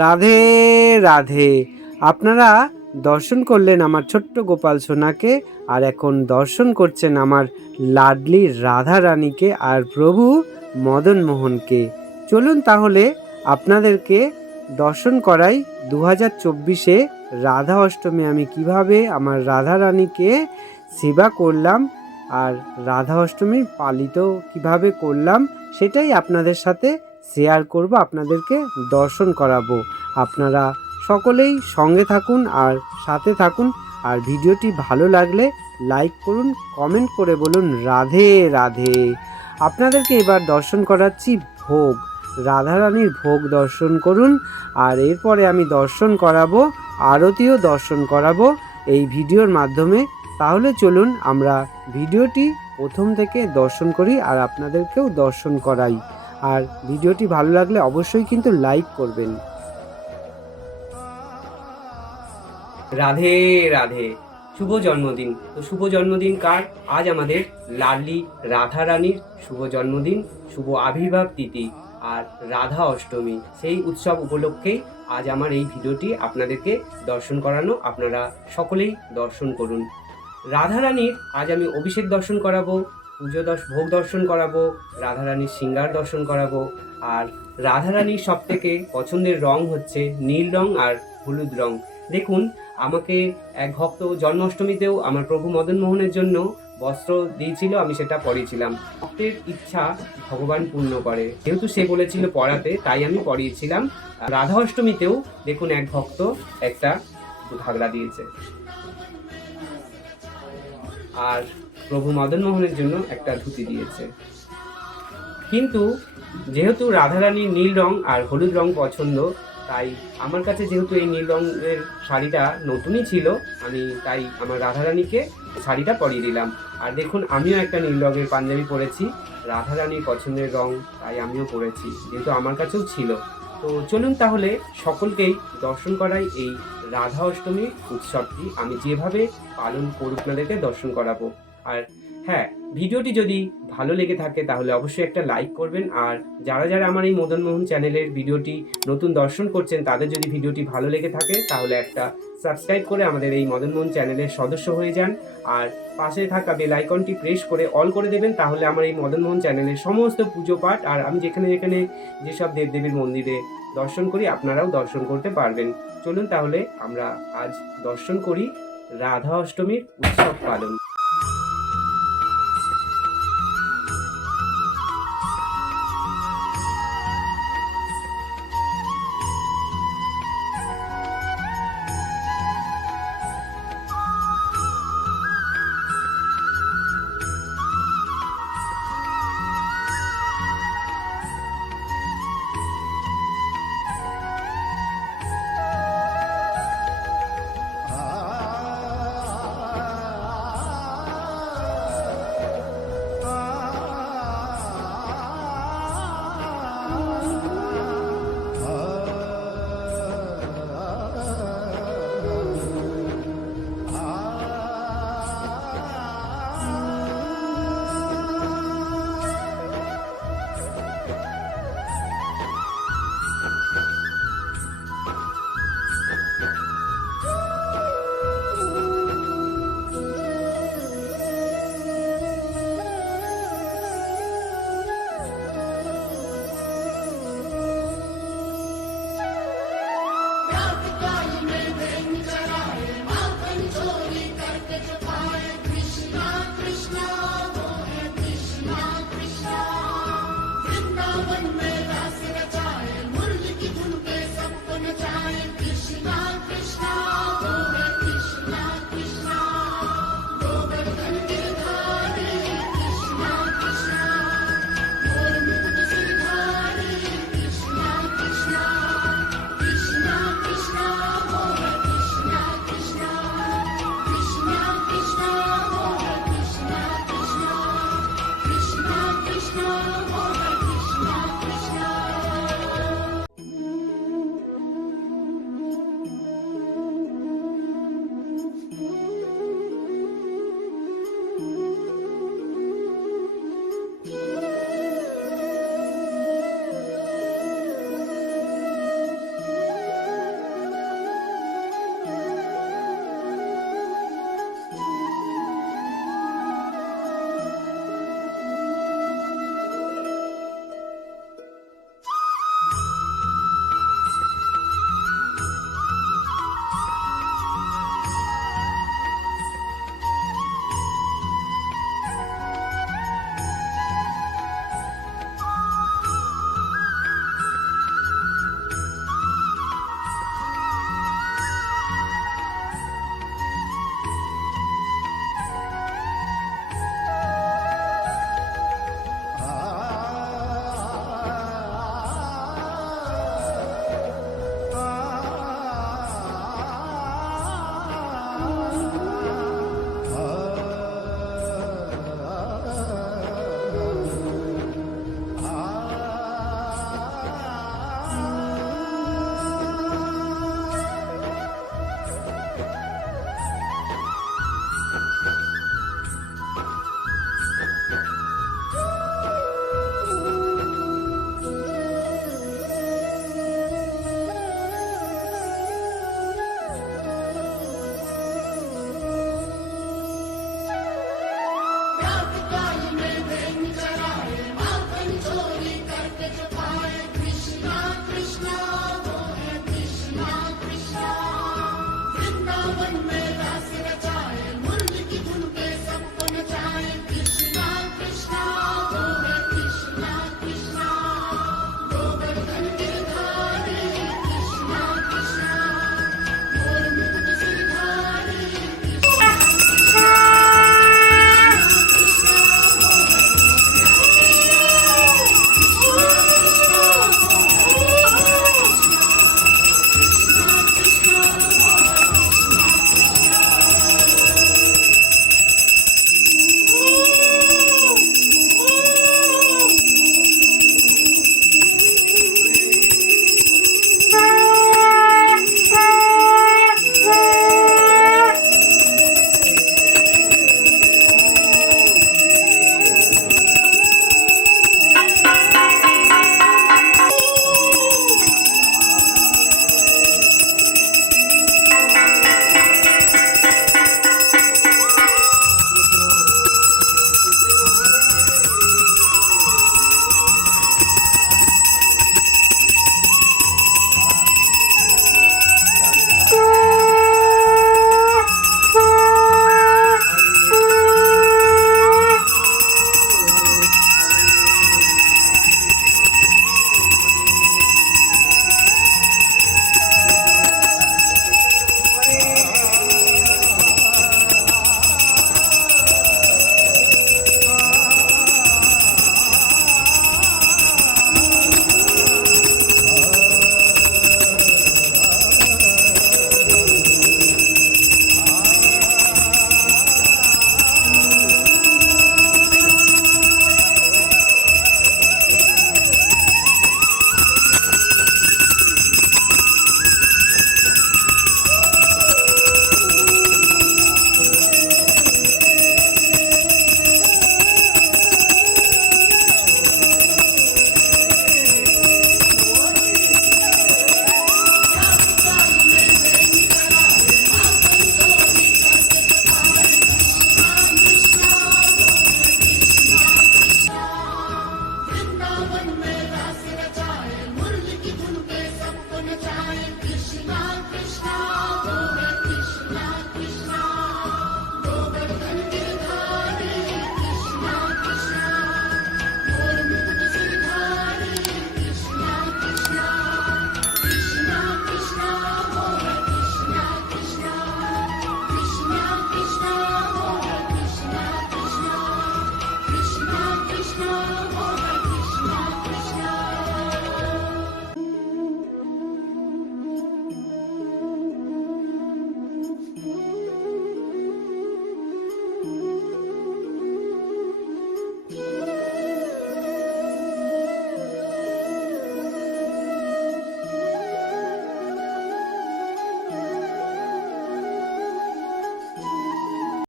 রাধে রাধে। আপনারা দর্শন করলেন আমার ছোট্ট গোপাল সোনাকে, আর এখন দর্শন করছেন আমার লাডলি রাধা রানীকে আর প্রভু মদন মোহনকে চলুন তাহলে আপনাদেরকে দর্শন করাই দু হাজার চব্বিশে রাধা অষ্টমী। আমি কীভাবে আমার রাধা রানীকে সেবা করলাম আর রাধা অষ্টমী পালিত কীভাবে করলাম, সেটাই আপনাদের সাথে শেয়ার করব, আপনাদেরকে দর্শন করাবো। আপনারা সকলেই সঙ্গে থাকুন আর সাথে থাকুন। আর ভিডিওটি ভালো লাগলে লাইক করুন কমেন্ট করে বলুন, রাধে রাধে। আপনাদেরকে এবার দর্শন করাচ্ছি ভোগ। রাধারানীর ভোগ দর্শন করুন। আর এরপরে আমি দর্শন করাবো, আরতিও দর্শন করাবো এই ভিডিওর মাধ্যমে। তাহলে চলুন আমরা ভিডিওটি প্রথম থেকে দর্শন করি আর আপনাদেরকেও দর্শন করাই। আর ভিডিওটি ভালো লাগলে অবশ্যই কিন্তু লাইক করবেন। রাধে রাধে। শুভ জন্মদিন। তো শুভ জন্মদিন কার? আজ আমাদের লাডলি রাধা রানীর শুভ জন্মদিন, শুভ আবির্ভাব তিথি আর রাধা অষ্টমী। সেই উৎসব উপলক্ষেই আজ আমার এই ভিডিওটি আপনাদেরকে দর্শন করানো। আপনারা সকলেই দর্শন করুন। রাধা রানীর আজ আমি অভিষেক দর্শন করাবো। পুজো দশ, ভোগ দর্শন করাবো, রাধারানীর সিঙ্গার দর্শন করাবো, আর রাধা রানীর সব থেকে পছন্দের রং হচ্ছে নীল রং আর হলুদ রং। দেখুন, আমাকে এক ভক্ত জন্মাষ্টমীতেও আমার প্রভু মদন মোহনের জন্য বস্ত্র দিয়েছিল, আমি সেটা পরিয়েছিলাম ভক্তের ইচ্ছা ভগবান পূর্ণ করে। যেহেতু সে বলেছিল পড়াতে, তাই আমি পরিয়েছিলাম রাধা অষ্টমীতেও দেখুন এক ভক্ত একটা ঘাগরা দিয়েছে। আর প্রভু মদন মোহনের জন্য একটা ধুতি দিয়েছে। কিন্তু যেহেতু রাধারানীর নীল রং আর হলুদ রং পছন্দ, তাই আমার কাছে যেহেতু এই নীল রঙের শাড়িটা নতুনই ছিল, আমি তাই আমার রাধারানীকে শাড়িটা পরিয়ে দিলাম। আর দেখুন, আমিও একটা নীল রঙের পাঞ্জাবি পরেছি, রাধারানীর পছন্দের রং তাই আমিও পরেছি, যেহেতু আমার কাছেও ছিল। তো চলুন তাহলে সকলকেই দর্শন করাই এই রাধা অষ্টমী উৎসবটি আমি যেভাবে পালন করুক আপনাদেরকে দর্শন করাবো। আর হ্যাঁ ভিডিওটি যদি ভালো লেগে থাকে তাহলে অবশ্যই একটা লাইক করবেন। আর যারা যারা আমার এই মদন মোহন চ্যানেলের ভিডিওটি নতুন দর্শন করছেন, তাদের যদি ভিডিওটি ভালো লেগে থাকে তাহলে একটা সাবস্ক্রাইব করে আমাদের এই মদন মোহন চ্যানেলের সদস্য হয়ে যান। আর পাশে থাকা বেল আইকনটি প্রেস করে অল করে দেবেন, তাহলে আমার এই মদন মোহন চ্যানেলের সমস্ত পুজো পাঠ, আর আমি যেখানে যেখানে যেসব দেবদেবীর মন্দিরে দর্শন করি, আপনারাও দর্শন করতে পারবেন। চলুন তাহলে আমরা আজ দর্শন করি রাধা অষ্টমীর উৎসব পালন। कृष्णा कृष्णा